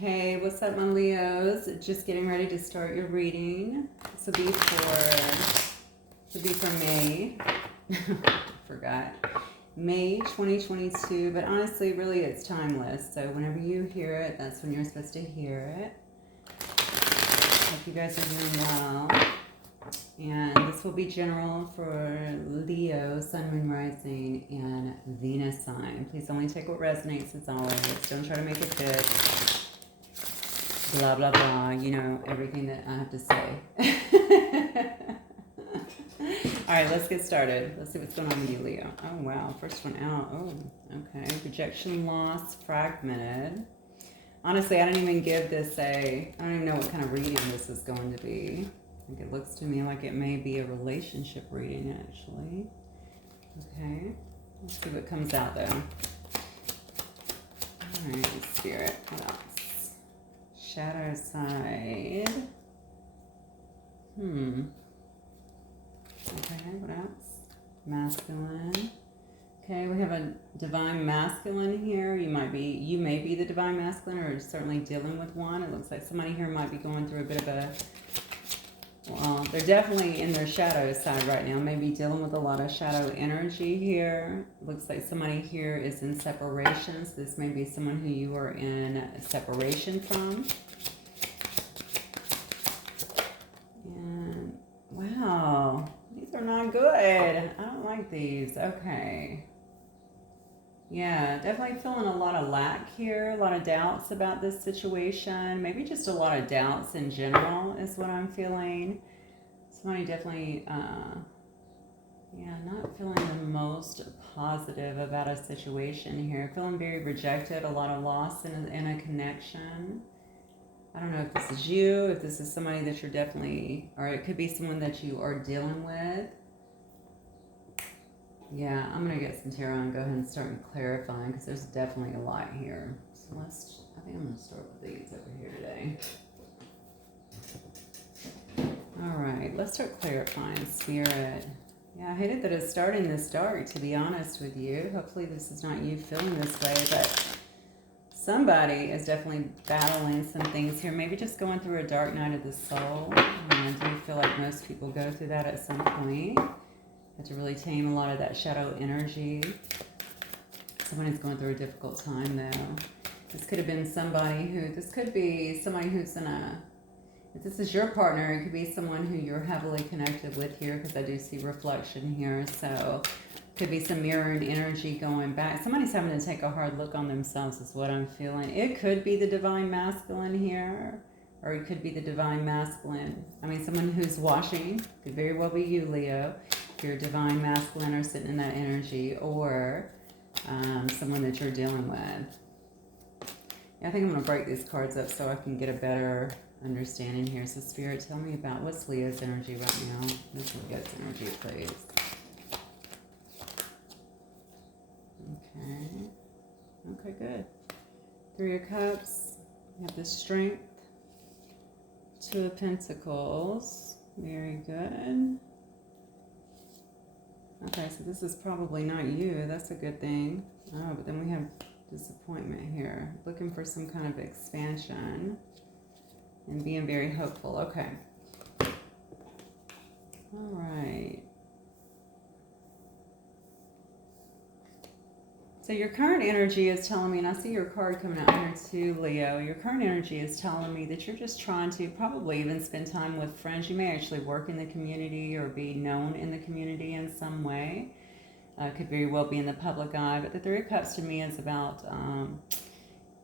Hey, what's up, my Leos? Just getting ready to start your reading. This will be for May. Forgot. May 2022, but honestly, really, it's timeless. So whenever you hear it, that's when you're supposed to hear it. Hope you guys are doing well. And this will be general for Leo, Sun, Moon, Rising, and Venus sign. Please only take what resonates, as always. Don't try to make it fit. Blah, blah, blah. You know, everything that I have to say. All right, let's get started. Let's see what's going on with you, Leo. Oh, wow. First one out. Oh, okay. Rejection, loss, fragmented. Honestly, I didn't even give this I don't even know what kind of reading this is going to be. I think it looks to me like it may be a relationship reading, actually. Okay. Let's see what comes out, though. All right, Spirit. What else? Shadow side. Okay, what else? Masculine. Okay, we have a divine masculine here. You may be the divine masculine, or certainly dealing with one. It looks like somebody here might be going through a bit of well, they're definitely in their shadow side right now. Maybe dealing with a lot of shadow energy here. It looks like somebody here is in separation. So this may be someone who you are in separation from. And wow, these are not good. I don't like these. Okay. Yeah, definitely feeling a lot of lack here, a lot of doubts about this situation. Maybe just a lot of doubts in general is what I'm feeling. Somebody definitely, not feeling the most positive about a situation here. Feeling very rejected, a lot of loss in a connection. I don't know if this is you, if this is somebody that you're definitely, or it could be someone that you are dealing with. Yeah, I'm going to get some tarot and go ahead and start clarifying because there's definitely a lot here. So I think I'm going to start with these over here today. All right, let's start clarifying, Spirit. Yeah, I hated that it's starting this dark, to be honest with you. Hopefully this is not you feeling this way, but somebody is definitely battling some things here. Maybe just going through a dark night of the soul. I do feel like most people go through that at some point. Have to really tame a lot of that shadow energy. Somebody's going through a difficult time, though. This could be somebody who's if this is your partner, it could be someone who you're heavily connected with here, because I do see reflection here. So could be some mirroring energy going back. Somebody's having to take a hard look on themselves is what I'm feeling. It could be the divine masculine here, or it could be the divine masculine. I mean, someone who's washing. Could very well be you, Leo. If you're divine masculine or sitting in that energy, or someone that you're dealing with. Yeah, I think I'm going to break these cards up so I can get a better understanding here. So Spirit, tell me about what's Leo's energy right now. What's Leo's energy, please? Okay, good. 3 of Cups. You have the Strength. 2 of Pentacles. Very good. Okay, so this is probably not you. That's a good thing. Oh, but then we have disappointment here. Looking for some kind of expansion and being very hopeful. Okay. All right. So your current energy is telling me, and I see your card coming out here too, Leo. Your current energy is telling me that you're just trying to probably even spend time with friends. You may actually work in the community or be known in the community in some way. Could very well be in the public eye. But the 3 of Cups to me is about,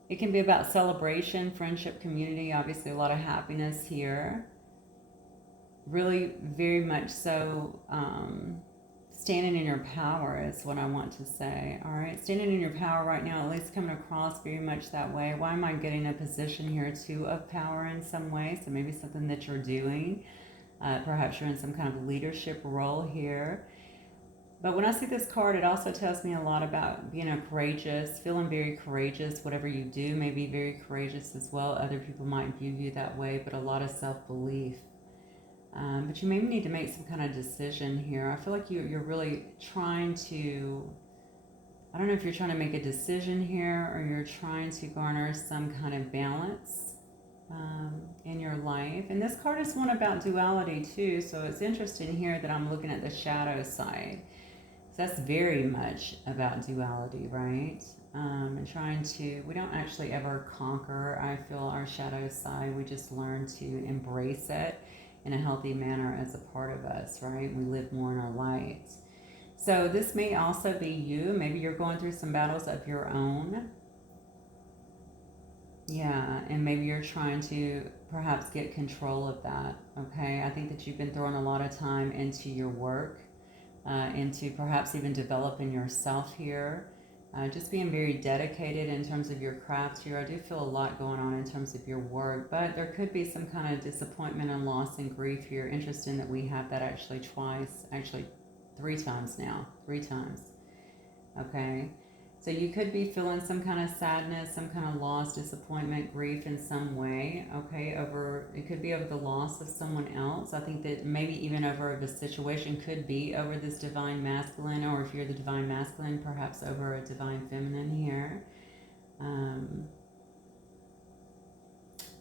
it can be about celebration, friendship, community. Obviously a lot of happiness here. Really very much so, standing in your power is what I want to say. All right, standing in your power right now, at least coming across very much that way. Why am I getting a position here too of power in some way? So maybe something that you're doing. Perhaps you're in some kind of leadership role here. But when I see this card, it also tells me a lot about being courageous, feeling very courageous. Whatever you do may be very courageous as well. Other people might view you that way, but a lot of self-belief. But you maybe need to make some kind of decision here. I feel like you're really trying to I don't know if you're trying to make a decision here or you're trying to garner some kind of balance in your life. And this card is one about duality too, so it's interesting here that I'm looking at the shadow side. So that's very much about duality, right? And trying to, we don't actually ever conquer, I feel, our shadow side. We just learn to embrace it in a healthy manner as a part of us, right? We live more in our light. So this may also be you. Maybe you're going through some battles of your own. Yeah, and maybe you're trying to perhaps get control of that, okay? I think that you've been throwing a lot of time into your work, into perhaps even developing yourself here. Just being very dedicated in terms of your craft here. I do feel a lot going on in terms of your work, but there could be some kind of disappointment and loss and grief here. Interesting that we have that actually twice, actually 3 times now, 3 times, okay? So you could be feeling some kind of sadness, some kind of loss, disappointment, grief in some way, okay? It could be over the loss of someone else. I think that maybe even over the situation could be over this divine masculine, or if you're the divine masculine, perhaps over a divine feminine here.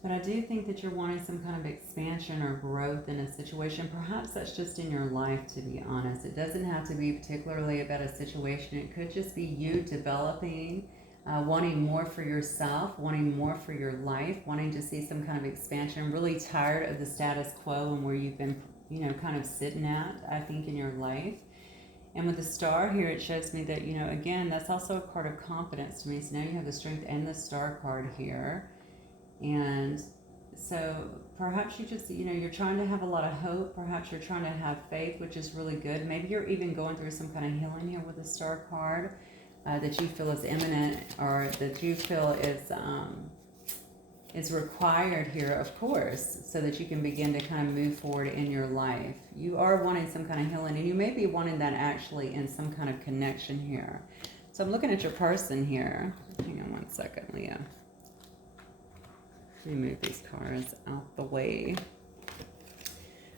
But I do think that you're wanting some kind of expansion or growth in a situation. Perhaps that's just in your life, to be honest. It doesn't have to be particularly about a situation. It could just be you developing, wanting more for yourself, wanting more for your life, wanting to see some kind of expansion. Really tired of the status quo and where you've been, kind of sitting at, I think, in your life. And with the star here, it shows me that, again, that's also a card of confidence to me. So now you have the strength and the star card here. And so perhaps you just, you're trying to have a lot of hope. Perhaps you're trying to have faith, which is really good. Maybe you're even going through some kind of healing here with the star card that you feel is imminent, or that you feel is required here, of course, so that you can begin to kind of move forward in your life. You are wanting some kind of healing, and you may be wanting that actually in some kind of connection here. So I'm looking at your person here. Hang on one second, Leo. Let me move these cards out the way.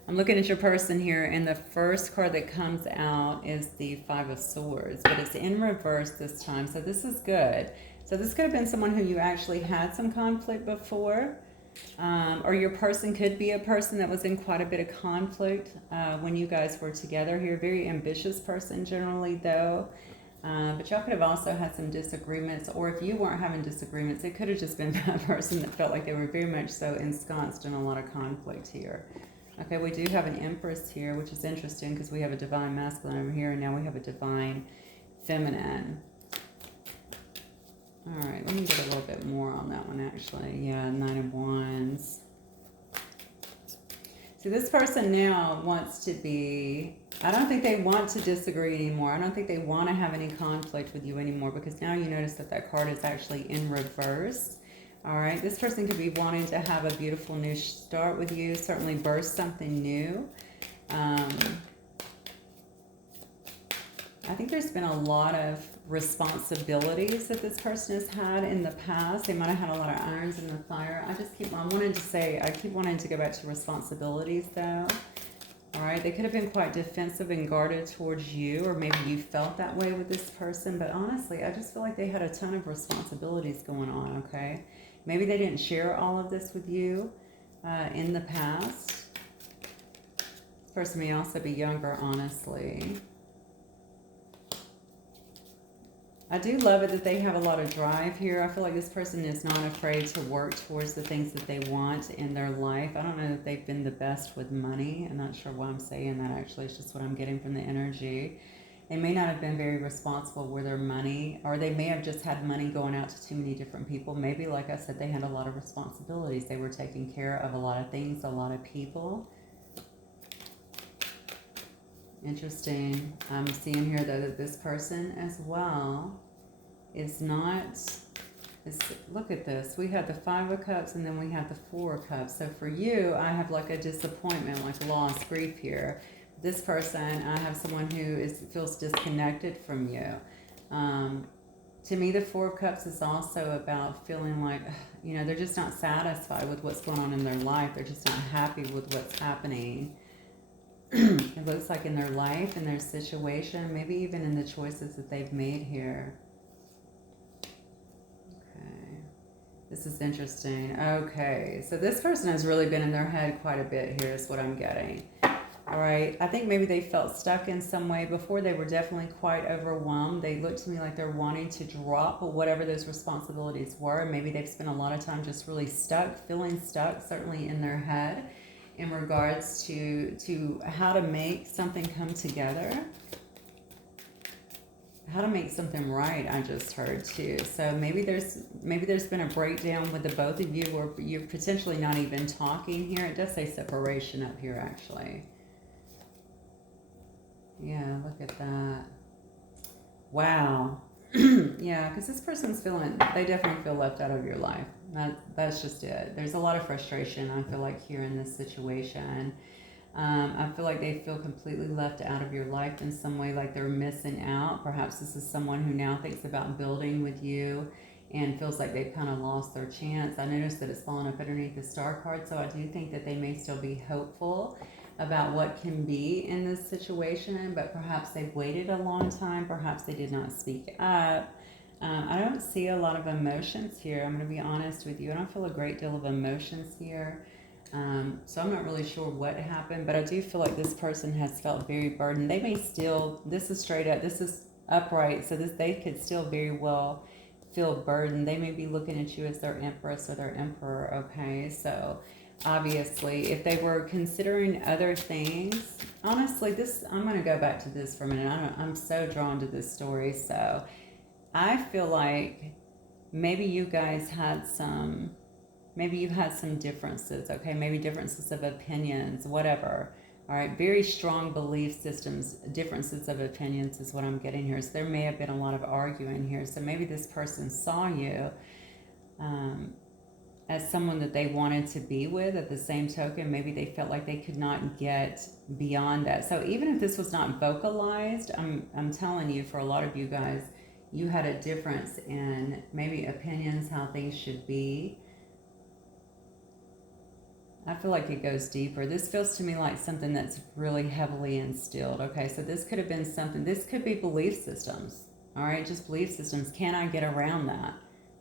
I'm looking at your person here, and the first card that comes out is the 5 of Swords, but it's in reverse this time, so this is good. So this could have been someone who you actually had some conflict before, or your person could be a person that was in quite a bit of conflict when you guys were together here. Very ambitious person generally, though. But y'all could have also had some disagreements, or if you weren't having disagreements, it could have just been that person that felt like they were very much so ensconced in a lot of conflict here. Okay, we do have an Empress here, which is interesting because we have a divine masculine over here, and now we have a divine feminine. All right, let me get a little bit more on that one, actually. Yeah, 9 of Wands. So this person now wants to be, I don't think they want to disagree anymore. I don't think they want to have any conflict with you anymore, because now you notice that that card is actually in reverse. All right, this person could be wanting to have a beautiful new start with you, certainly birth something new. I think there's been a lot of responsibilities that this person has had in the past. They might have had a lot of irons in the fire. I keep wanting to go back to responsibilities, though. All right, they could have been quite defensive and guarded towards you, or maybe you felt that way with this person. But honestly, I just feel like they had a ton of responsibilities going on, okay? Maybe they didn't share all of this with you in the past. This person may also be younger, honestly. I do love it that they have a lot of drive here. I feel like this person is not afraid to work towards the things that they want in their life. I don't know that they've been the best with money. I'm not sure why I'm saying that, actually. It's just what I'm getting from the energy. They may not have been very responsible with their money, or they may have just had money going out to too many different people. Maybe, like I said, they had a lot of responsibilities. They were taking care of a lot of things, a lot of people. Interesting. I'm seeing here, though, that this person as well is not... Look at this. We have the 5 of Cups, and then we have the 4 of Cups. So for you, I have like a disappointment, like loss, grief here. This person, I have someone who feels disconnected from you. To me, the 4 of Cups is also about feeling like, they're just not satisfied with what's going on in their life. They're just not happy with what's happening. It looks like in their life, in their situation, maybe even in the choices that they've made here. This is interesting. Okay, so this person has really been in their head quite a bit here is what I'm getting. All right, I think maybe they felt stuck in some way before. They were definitely quite overwhelmed. They looked to me like they're wanting to drop whatever those responsibilities were. Maybe they've spent a lot of time just really stuck, feeling stuck, certainly in their head, in regards to how to make something come together. How to make something right, I just heard too. So maybe there's been a breakdown with the both of you, or you're potentially not even talking here. It does say separation up here, actually. Yeah, look at that. Wow. Yeah, because this person's they definitely feel left out of your life. That's just it. There's a lot of frustration, I feel like, here in this situation. I feel like they feel completely left out of your life in some way, like they're missing out. Perhaps this is someone who now thinks about building with you and feels like they've kind of lost their chance. I noticed that it's fallen up underneath the star card, so I do think that they may still be hopeful about what can be in this situation, but perhaps they've waited a long time. Perhaps they did not speak up. I don't see a lot of emotions here. I'm going to be honest with you. I don't feel a great deal of emotions here. So I'm not really sure what happened, but I do feel like this person has felt very burdened. They may still, this is straight up, this is upright, so they could still very well feel burdened. They may be looking at you as their empress or their emperor, okay? So obviously, if they were considering other things, honestly, I'm going to go back to this for a minute. I'm so drawn to this story. So I feel like maybe you guys had some differences, okay? Maybe differences of opinions, whatever. All right, very strong belief systems, differences of opinions is what I'm getting here. So there may have been a lot of arguing here. So maybe this person saw you as someone that they wanted to be with. At the same token, maybe they felt like they could not get beyond that. So even if this was not vocalized, I'm telling you, for a lot of you guys, you had a difference in maybe opinions, how things should be. I feel like it goes deeper. This feels to me like something that's really heavily instilled. Okay, so this could have been something, this could be belief systems. All right, just belief systems. Can I get around that?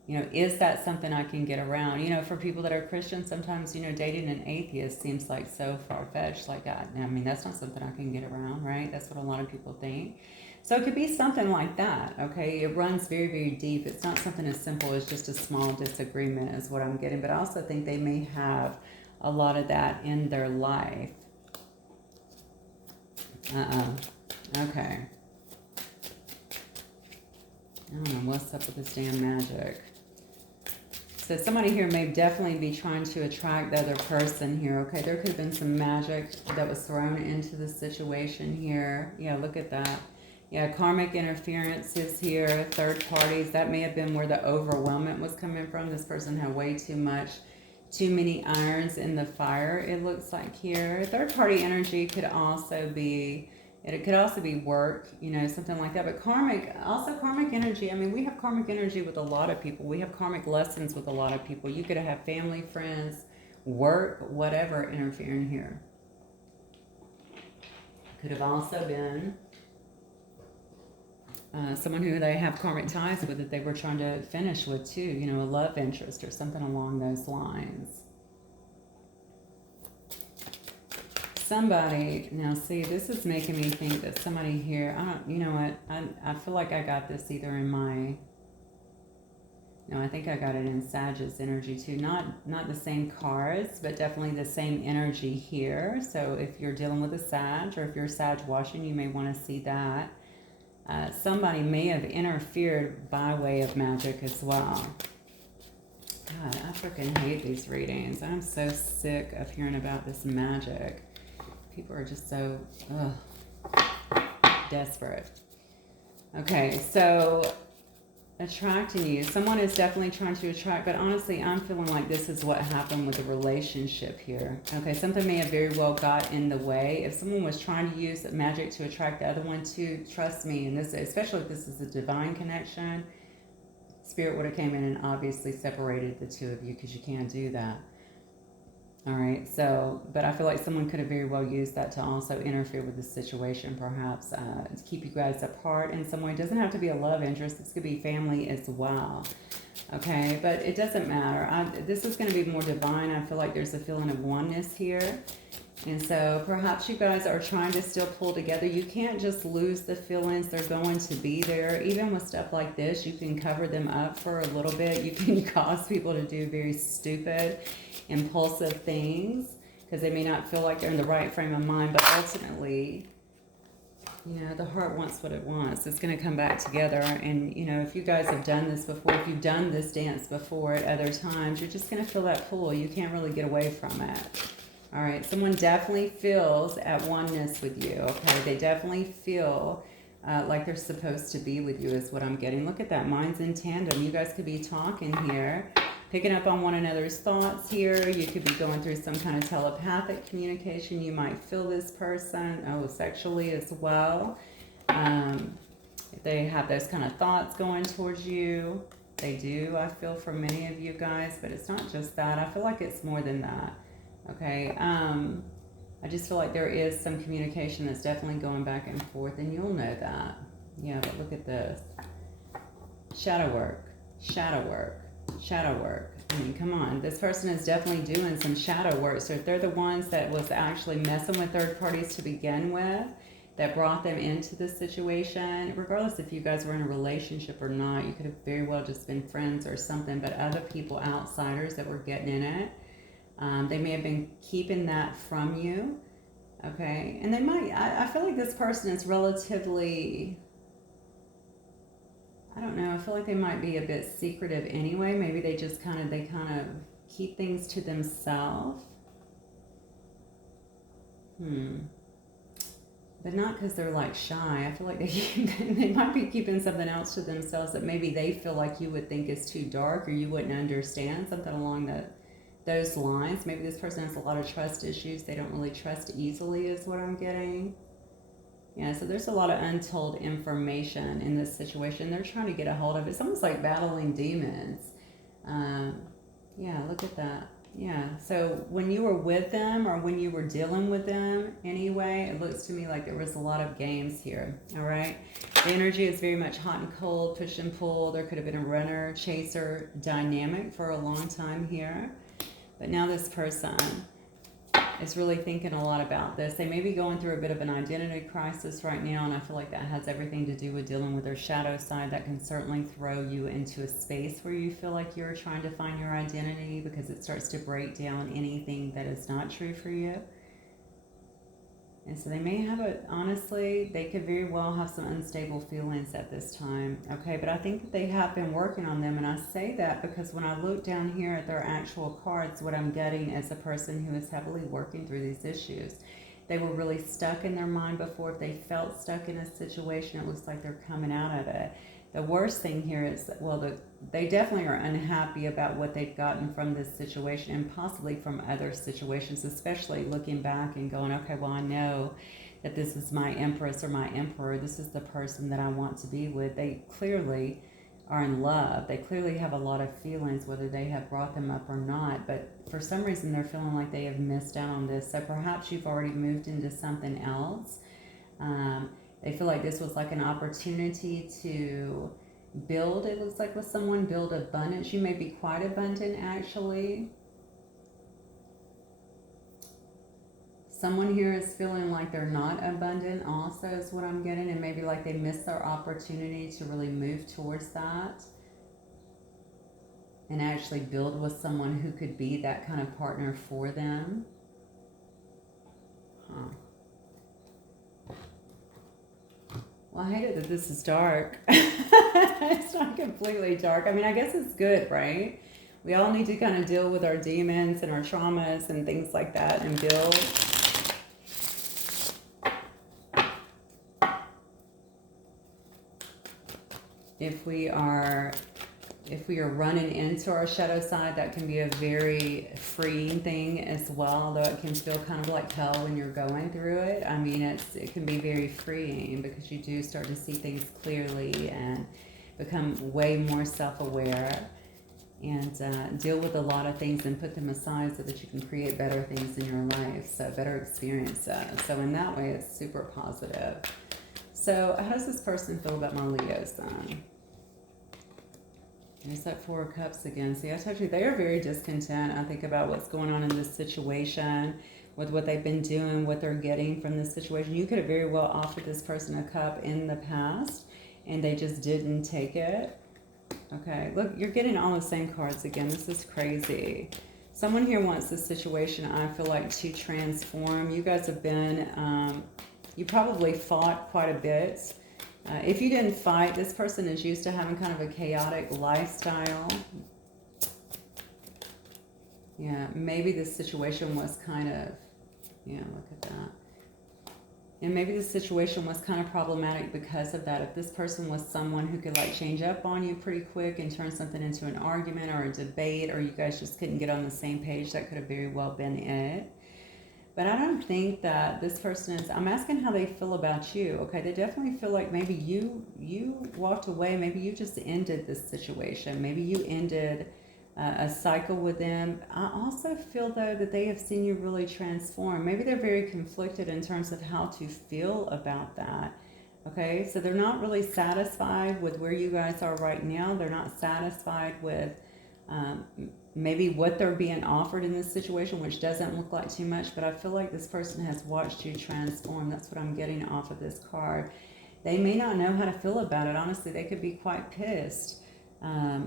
You know, is that something I can get around? You know, for people that are Christian, sometimes, you know, dating an atheist seems like so far-fetched. Like, I mean, that's not something I can get around, right? That's what a lot of people think. So it could be something like that, okay? It runs very, very deep. It's not something as simple as just a small disagreement is what I'm getting. But I also think they may have a lot of that in their life. Okay. I don't know what's up with this damn magic. So somebody here may definitely be trying to attract the other person here. Okay, there could have been some magic that was thrown into the situation here. Yeah, look at that. Yeah, karmic interference is here. Third parties. That may have been where the overwhelmment was coming from. This person had way too many irons in the fire, it looks like here. Third party energy could also be, it could also be work, you know, something like that. But karmic energy, I mean, we have karmic energy with a lot of people. We have karmic lessons with a lot of people. You could have family, friends, work, whatever interfering here. Could have also been someone who they have karmic ties with that they were trying to finish with too, you know, a love interest or something along those lines. Somebody, now see, this is making me think that somebody here, you know what, I feel like I got this either in I think I got it in Sag's energy too. Not the same cards, but definitely the same energy here. So if you're dealing with a Sag, or if you're Sag watching, you may want to see that. Somebody may have interfered by way of magic as well. God, I freaking hate these readings. I'm so sick of hearing about this magic. People are just so desperate. Okay, so attracting you. Someone is definitely trying to attract, but honestly, I'm feeling like this is what happened with the relationship here. Okay, something may have very well got in the way. If someone was trying to use magic to attract the other one too, trust me, and this, especially if this is a divine connection, Spirit would have came in and obviously separated the two of you, because you can't do that. All right, so, but I feel like someone could have very well used that to also interfere with the situation, perhaps, to keep you guys apart in some way. It doesn't have to be a love interest. This could be family as well. Okay, but it doesn't matter. This is going to be more divine. I feel like there's a feeling of oneness here. And so perhaps you guys are trying to still pull together. You can't just lose the feelings. They're going to be there. Even with stuff like this, you can cover them up for a little bit. You can cause people to do very stupid, impulsive things because they may not feel like they're in the right frame of mind. But ultimately, you know, the heart wants what it wants. It's going to come back together. And, you know, if you guys have done this before, if you've done this dance before at other times, you're just going to feel that pull. You can't really get away from it. All right, someone definitely feels at oneness with you, okay? They definitely feel like they're supposed to be with you is what I'm getting. Look at that, minds in tandem. You guys could be talking here, picking up on one another's thoughts here. You could be going through some kind of telepathic communication. You might feel this person, sexually as well. They have those kind of thoughts going towards you. They do, I feel, for many of you guys, but it's not just that. I feel like it's more than that. Okay, I just feel like there is some communication that's definitely going back and forth, and you'll know that. Yeah, but look at this. Shadow work, shadow work, shadow work. I mean, come on. This person is definitely doing some shadow work. So if they're the ones that was actually messing with third parties to begin with, that brought them into this situation, regardless if you guys were in a relationship or not, you could have very well just been friends or something, but other people, outsiders that were getting in it, they may have been keeping that from you, okay? And they might, I feel like this person is relatively, I don't know, I feel like they might be a bit secretive anyway. Maybe they just kind of keep things to themselves. But not because they're like shy. I feel like they might be keeping something else to themselves that maybe they feel like you would think is too dark or you wouldn't understand, something along those lines. Maybe this person has a lot of trust issues. They don't really trust easily is what I'm getting. Yeah, so there's a lot of untold information in this situation. They're trying to get a hold of it. It's almost like battling demons. Yeah, look at that. Yeah, so when you were with them or when you were dealing with them anyway, it looks to me like there was a lot of games here, all right? The energy is very much hot and cold, push and pull. There could have been a runner, chaser dynamic for a long time here. But now this person is really thinking a lot about this. They may be going through a bit of an identity crisis right now, and I feel like that has everything to do with dealing with their shadow side. That can certainly throw you into a space where you feel like you're trying to find your identity because it starts to break down anything that is not true for you. And so they may have honestly, they could very well have some unstable feelings at this time. Okay, but I think that they have been working on them. And I say that because when I look down here at their actual cards, what I'm getting is a person who is heavily working through these issues. They were really stuck in their mind before. If they felt stuck in a situation, it looks like they're coming out of it. The worst thing here is, well, they definitely are unhappy about what they've gotten from this situation and possibly from other situations, especially looking back and going, okay, well, I know that this is my empress or my emperor. This is the person that I want to be with. They clearly are in love. They clearly have a lot of feelings, whether they have brought them up or not. But for some reason, they're feeling like they have missed out on this. So perhaps you've already moved into something else. They feel like this was like an opportunity to build, it looks like, with someone, build abundance. You may be quite abundant, actually. Someone here is feeling like they're not abundant also is what I'm getting, and maybe like they missed their opportunity to really move towards that and actually build with someone who could be that kind of partner for them. Well, I hate it that this is dark. It's not completely dark. I mean, I guess it's good, right? We all need to kind of deal with our demons and our traumas and things like that and build. If we are running into our shadow side, that can be a very freeing thing as well, although it can feel kind of like hell when you're going through it. I mean, it can be very freeing because you do start to see things clearly and become way more self-aware and deal with a lot of things and put them aside so that you can create better things in your life, so better experiences. So in that way, it's super positive. So how does this person feel about my Leo sun? There's that Four of Cups again. See, I told you they are very discontent. I think about what's going on in this situation, with what they've been doing, what they're getting from this situation. You could have very well offered this person a cup in the past, and they just didn't take it. Okay, look, you're getting all the same cards again. This is crazy. Someone here wants this situation, I feel like, to transform. You guys have been, you probably fought quite a bit. If you didn't fight, this person is used to having kind of a chaotic lifestyle. Yeah, maybe this situation was kind of, yeah, look at that. And maybe the situation was kind of problematic because of that. If this person was someone who could like change up on you pretty quick and turn something into an argument or a debate, or you guys just couldn't get on the same page, that could have very well been it. But I don't think that this person is, I'm asking how they feel about you. Okay, they definitely feel like maybe you walked away. Maybe you just ended this situation. Maybe you ended a cycle with them. I also feel, though, that they have seen you really transform. Maybe they're very conflicted in terms of how to feel about that. Okay, so they're not really satisfied with where you guys are right now. They're not satisfied with maybe what they're being offered in this situation, which doesn't look like too much, but I feel like this person has watched you transform. That's what I'm getting off of this card. They may not know how to feel about it. Honestly, they could be quite pissed.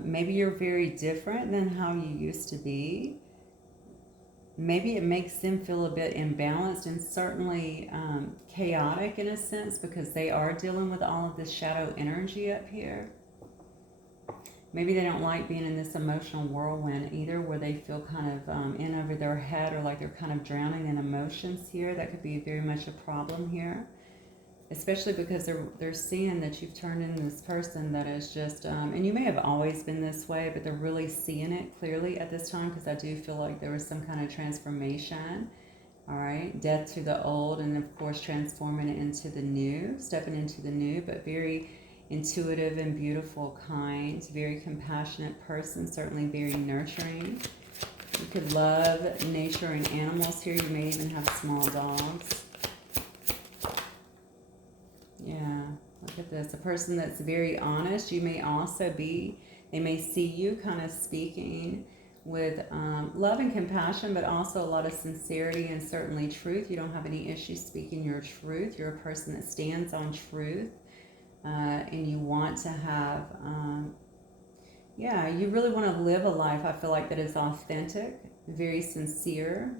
Maybe you're very different than how you used to be. Maybe it makes them feel a bit imbalanced and certainly chaotic in a sense, because they are dealing with all of this shadow energy up here. Maybe they don't like being in this emotional whirlwind either, where they feel kind of in over their head, or like they're kind of drowning in emotions here. That could be very much a problem here, especially because they're seeing that you've turned into this person that is just, and you may have always been this way, but they're really seeing it clearly at this time, because I do feel like there was some kind of transformation. All right, death to the old, and of course transforming it into the new, stepping into the new, but very intuitive and beautiful, kind, very compassionate person, certainly very nurturing. You could love nature and animals here. You may even have small dogs. Yeah, look at this. A person that's very honest. You may also be, they may see you kind of speaking with love and compassion, but also a lot of sincerity and certainly truth. You don't have any issues speaking your truth. You're a person that stands on truth. And you want to have, yeah, you really want to live a life, I feel like, that is authentic, very sincere,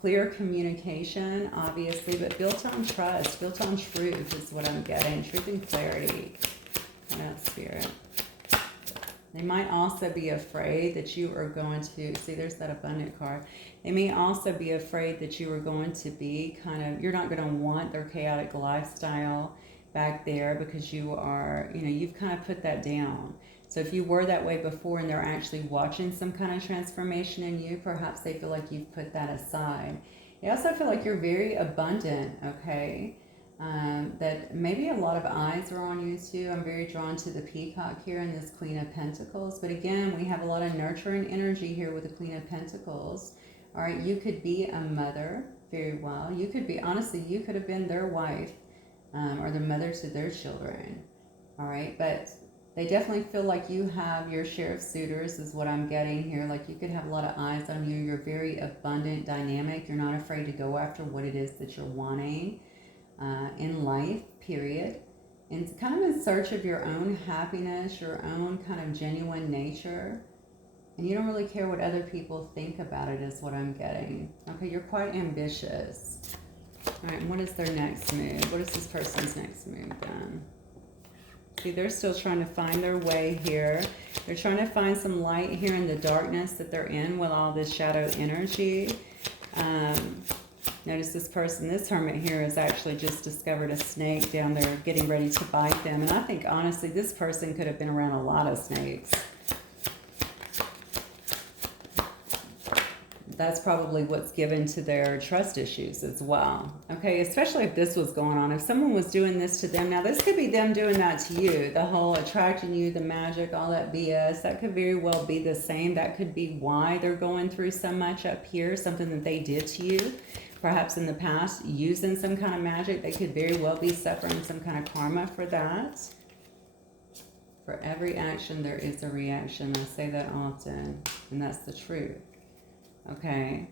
clear communication, obviously, but built on trust, built on truth is what I'm getting, truth and clarity. What else, Spirit? They might also be afraid that you are going to, see, there's that abundant card. They may also be afraid that you are going to be kind of, you're not going to want their chaotic lifestyle back there, because you are, you know, you've kind of put that down. So if you were that way before and they're actually watching some kind of transformation in you, perhaps they feel like you've put that aside. They also feel like you're very abundant, okay? That maybe a lot of eyes are on you too. I'm very drawn to the peacock here and this Queen of Pentacles. But again, we have a lot of nurturing energy here with the Queen of Pentacles. All right, you could be a mother very well. You could be, honestly, you could have been their wife. Or the mother to their children. All right, but they definitely feel like you have your share of suitors is what I'm getting here. Like you could have a lot of eyes on you. You're very abundant, dynamic. You're not afraid to go after what it is that you're wanting in life, period. And kind of in search of your own happiness, your own kind of genuine nature. And you don't really care what other people think about it is what I'm getting. Okay, you're quite ambitious. All right, and what is their next move? What is this person's next move then? See, they're still trying to find their way here. They're trying to find some light here in the darkness that they're in with all this shadow energy. Notice this person, this hermit here, has actually just discovered a snake down there getting ready to bite them. And I think, honestly, this person could have been around a lot of snakes. That's probably what's given to their trust issues as well. Okay, especially if this was going on. If someone was doing this to them, now this could be them doing that to you. The whole attracting you, the magic, all that BS, that could very well be the same. That could be why they're going through so much up here, something that they did to you. Perhaps in the past, using some kind of magic. They could very well be suffering some kind of karma for that. For every action, there is a reaction. I say that often, and that's the truth. Okay.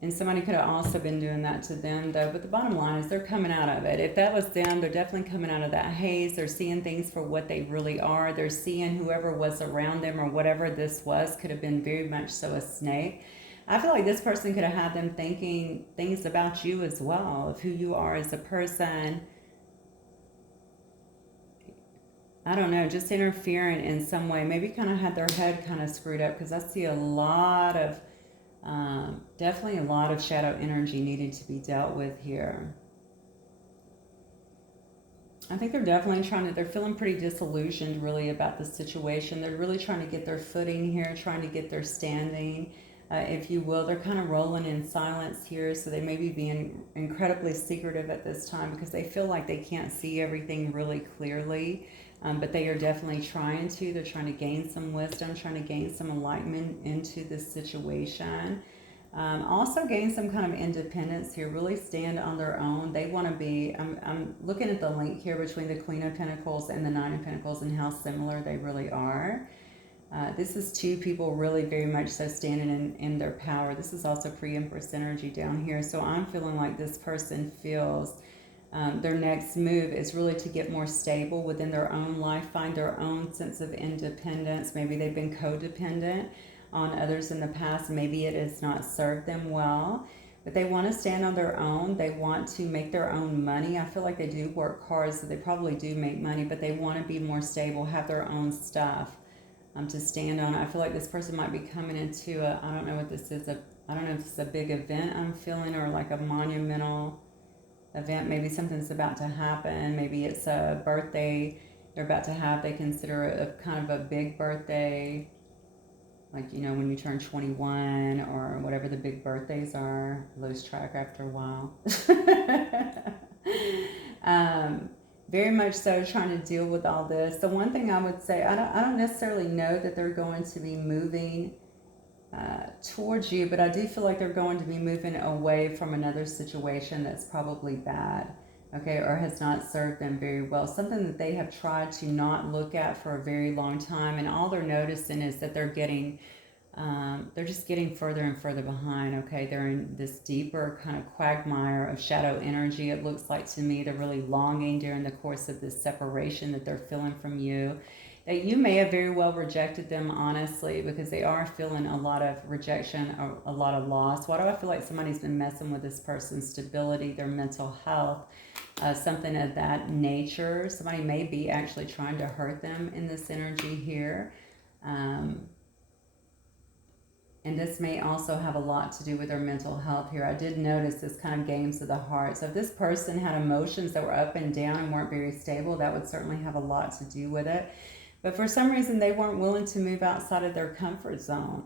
And somebody could have also been doing that to them, though. But the bottom line is they're coming out of it. If that was them, they're definitely coming out of that haze. They're seeing things for what they really are. They're seeing whoever was around them or whatever this was could have been very much so a snake. I feel like this person could have had them thinking things about you as well, of who you are as a person. I don't know, just interfering in some way. Maybe kind of had their head kind of screwed up, because I see a lot of, definitely a lot of shadow energy needed to be dealt with here. I think they're definitely they're feeling pretty disillusioned really about the situation. They're really trying to get their footing here, trying to get their standing, if you will. They're kind of rolling in silence here, so they may be being incredibly secretive at this time because they feel like they can't see everything really clearly. But they are definitely trying to. They're trying to gain some wisdom, trying to gain some enlightenment into this situation. Also gain some kind of independence here, really stand on their own. They want to be, I'm looking at the link here between the Queen of Pentacles and the Nine of Pentacles and how similar they really are. This is two people really very much so standing in their power. This is also pre-Empress energy down here. So I'm feeling like this person feels their next move is really to get more stable within their own life, find their own sense of independence. Maybe they've been codependent on others in the past. Maybe it has not served them well, but they want to stand on their own. They want to make their own money. I feel like they do work hard, so they probably do make money, but they want to be more stable, have their own stuff to stand on. I feel like this person might be coming into I don't know what this is, I don't know if it's a big event I'm feeling, or like a monumental event. Maybe something's about to happen. Maybe it's a birthday they're about to have. They consider it a kind of a big birthday, like, you know, when you turn 21 or whatever the big birthdays are. I lose track after a while. Very much so trying to deal with all this. The one thing I would say, I don't necessarily know that they're going to be moving towards you, but I do feel like they're going to be moving away from another situation that's probably bad, okay, or has not served them very well. Something that they have tried to not look at for a very long time, and all they're noticing is that they're just getting further and further behind, okay? They're in this deeper kind of quagmire of shadow energy, it looks like to me. They're really longing during the course of this separation that they're feeling from you. That you may have very well rejected them, honestly, because they are feeling a lot of rejection, a lot of loss. Why do I feel like somebody's been messing with this person's stability, their mental health, something of that nature? Somebody may be actually trying to hurt them in this energy here. And this may also have a lot to do with their mental health here. I did notice this kind of games of the heart. So if this person had emotions that were up and down and weren't very stable, that would certainly have a lot to do with it. But for some reason, they weren't willing to move outside of their comfort zone,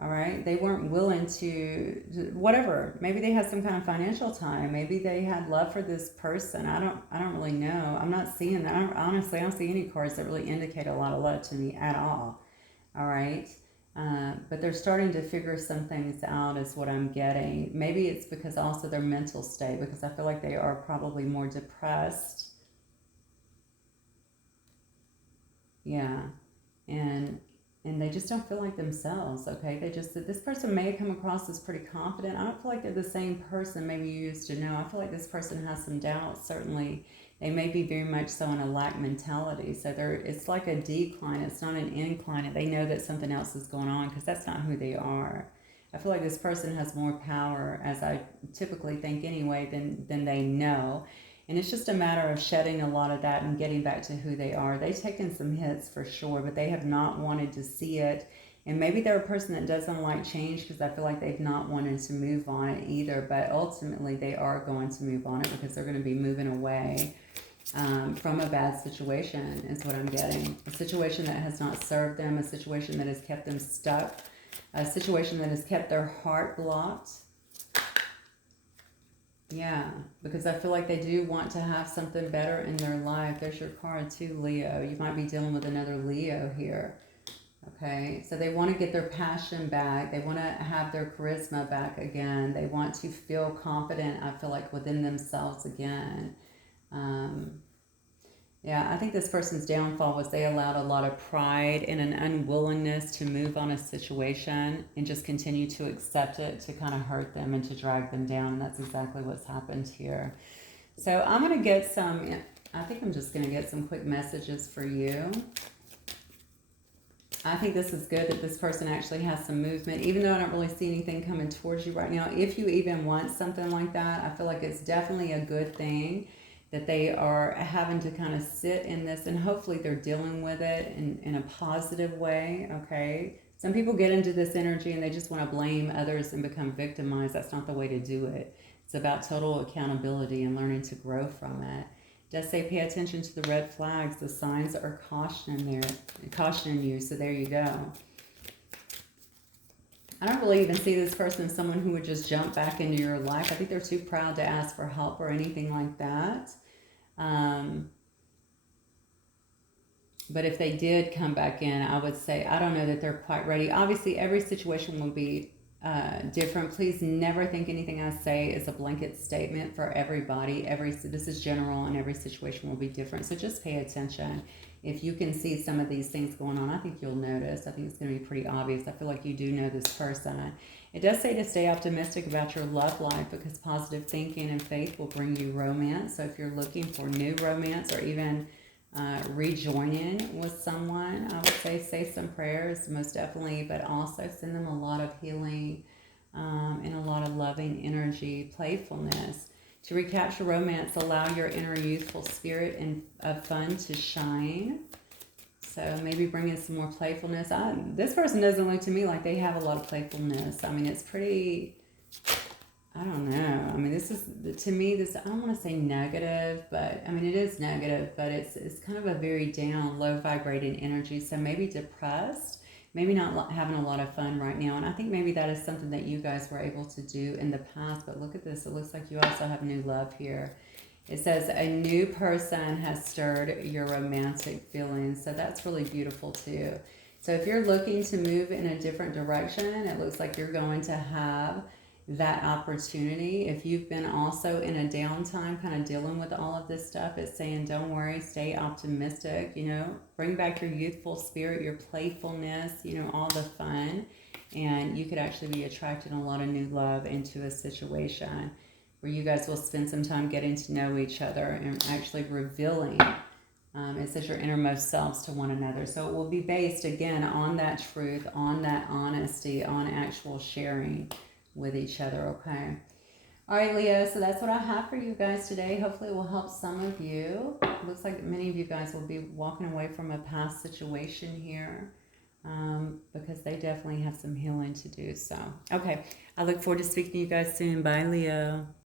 all right? They weren't willing to, whatever. Maybe they had some kind of financial time. Maybe they had love for this person. I don't really know. I'm not seeing that. Honestly, I don't see any cards that really indicate a lot of love to me at all, all right? But they're starting to figure some things out is what I'm getting. Maybe it's because also their mental state, because I feel like they are probably more depressed. Yeah, and they just don't feel like themselves, okay? This person may come across as pretty confident. I don't feel like they're the same person maybe you used to know. I feel like this person has some doubts, certainly. They may be very much so in a lack mentality. So it's like a decline. It's not an incline. They know that something else is going on because that's not who they are. I feel like this person has more power, as I typically think anyway, than they know. And it's just a matter of shedding a lot of that and getting back to who they are. They've taken some hits for sure, but they have not wanted to see it. And maybe they're a person that doesn't like change because I feel like they've not wanted to move on it either. But ultimately, they are going to move on it because they're going to be moving away from a bad situation is what I'm getting. A situation that has not served them, a situation that has kept them stuck, a situation that has kept their heart blocked. Yeah, because I feel like they do want to have something better in their life. There's your card too, Leo. You might be dealing with another Leo here. Okay, so they want to get their passion back. They want to have their charisma back again. They want to feel confident, I feel like, within themselves again. Yeah, I think this person's downfall was they allowed a lot of pride and an unwillingness to move on a situation and just continue to accept it to kind of hurt them and to drag them down. And that's exactly what's happened here. So I'm going to get some, I think I'm just going to get some quick messages for you. I think this is good that this person actually has some movement, even though I don't really see anything coming towards you right now. If you even want something like that, I feel like it's definitely a good thing that they are having to kind of sit in this, and hopefully they're dealing with it in a positive way, okay? Some people get into this energy and they just want to blame others and become victimized. That's not the way to do it. It's about total accountability and learning to grow from it. It does say pay attention to the red flags. The signs are cautioning you, so there you go. I don't really even see this person as someone who would just jump back into your life. I think they're too proud to ask for help or anything like that. But if they did come back in, I would say, I don't know that they're quite ready. Obviously, every situation will be different. Please never think anything I say is a blanket statement for everybody. This is general, and every situation will be different. So just pay attention. If you can see some of these things going on, I think you'll notice. I think it's going to be pretty obvious. I feel like you do know this person. It does say to stay optimistic about your love life, because positive thinking and faith will bring you romance. So if you're looking for new romance or even rejoining with someone, I would say some prayers, most definitely, but also send them a lot of healing and a lot of loving energy, playfulness. To recapture romance, allow your inner youthful spirit and of fun to shine. So maybe bring in some more playfulness. This person doesn't look to me like they have a lot of playfulness. I mean, it's pretty, I don't know. I mean, this is, to me, this, I don't want to say negative, but I mean, it is negative, but it's kind of a very down, low vibrating energy. So maybe depressed, maybe not having a lot of fun right now. And I think maybe that is something that you guys were able to do in the past. But look at this. It looks like you also have new love here. It says a new person has stirred your romantic feelings. So that's really beautiful too. So if you're looking to move in a different direction, it looks like you're going to have that opportunity. If you've been also in a downtime kind of dealing with all of this stuff, it's saying don't worry, stay optimistic, you know, bring back your youthful spirit, your playfulness, you know, all the fun, and you could actually be attracting a lot of new love into a situation where you guys will spend some time getting to know each other and actually revealing it says your innermost selves to one another. So it will be based again on that truth, on that honesty, on actual sharing with each other, okay? All right, Leo, so that's what I have for you guys today. Hopefully it will help some of you. It looks like many of you guys will be walking away from a past situation here because they definitely have some healing to do. So, okay, I look forward to speaking to you guys soon. Bye, Leo.